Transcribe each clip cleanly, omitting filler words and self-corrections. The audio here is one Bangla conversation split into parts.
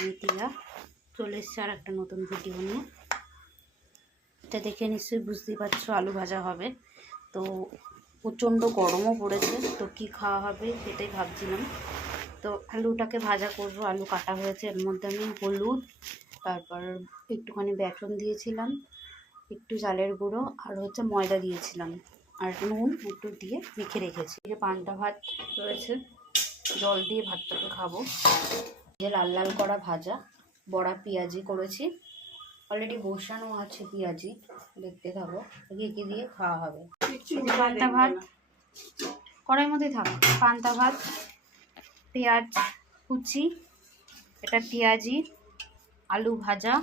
আমি টিয়া চলে এসেছি আর একটা নতুন ভিডিও নিয়ে। এটা দেখে নিশ্চয়ই বুঝতেই পারছো আলু ভাজা হবে। তো প্রচণ্ড গরমও পড়েছে, তো কি খাওয়া হবে সেটাই ভাবছিলাম। তো আলুটাকে ভাজা করব। আলু কাটা হয়েছে, এর মধ্যে আমি হলুদ, তারপর একটুখানি বেসন দিয়েছিলাম, একটু চালের গুঁড়ো আর হচ্ছে ময়দা দিয়েছিলাম, আর নুন একটু দিয়ে মেখে রেখেছি। এই যে পান্তা ভাত রয়েছে, জল দিয়ে ভাতটাকে খাবো। যে লাল লাল করা ভাজা, বড়া পেঁয়াজি করেছি, অলরেডি বসানো আছে পেঁয়াজি, দেখতে থাকো। ঘি দিয়ে খাওয়া হবে। পান্তা ভাত কড়াইয়ের মধ্যেই থাকো। পান্তা ভাত, পেঁয়াজ কুচি, এটা পেঁয়াজি, আলু ভাজা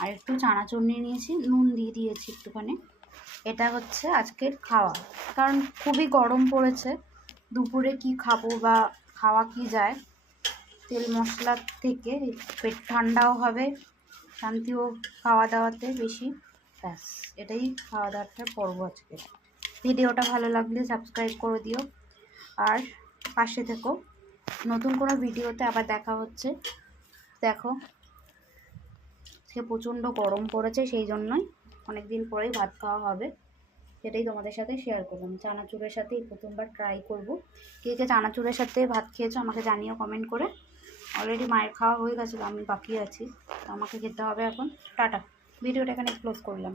আর একটু চানাচুর নিয়ে নিয়েছি, নুন দিয়ে দিয়েছি একটুখানি। এটা হচ্ছে আজকের খাওয়া, কারণ খুবই গরম পড়েছে। দুপুরে কি খাবো বা খাওয়া কি যায়, তেল মশলার থেকে পেট ঠান্ডাও হবে, শান্তিও খাওয়া দাওয়াতে বেশি। ব্যাস, এটাই খাওয়া দাওয়াটা করবো আজকে। ভিডিওটা ভালো লাগলে সাবস্ক্রাইব করে দিও আর পাশে থেকো। নতুন কোনো ভিডিওতে আবার দেখা হচ্ছে। দেখো, সে প্রচণ্ড গরম পড়েছে, সেই জন্যই অনেক দিন পরেই ভাত খাওয়া হবে, সেটাই তোমাদের সাথে শেয়ার করলাম। চানাচুরের সাথে প্রথমবার ট্রাই করব। কে কে চানাচুরের সাথে ভাত খেয়েছো আমাকে জানিও কমেন্ট করে। অলরেডি মায়ের খাওয়া হয়ে গেছিলো, আমি বাকি আছি, তো আমাকে খেতে হবে এখন। টাটা, ভিডিওটা এখানে ক্লোজ করলাম।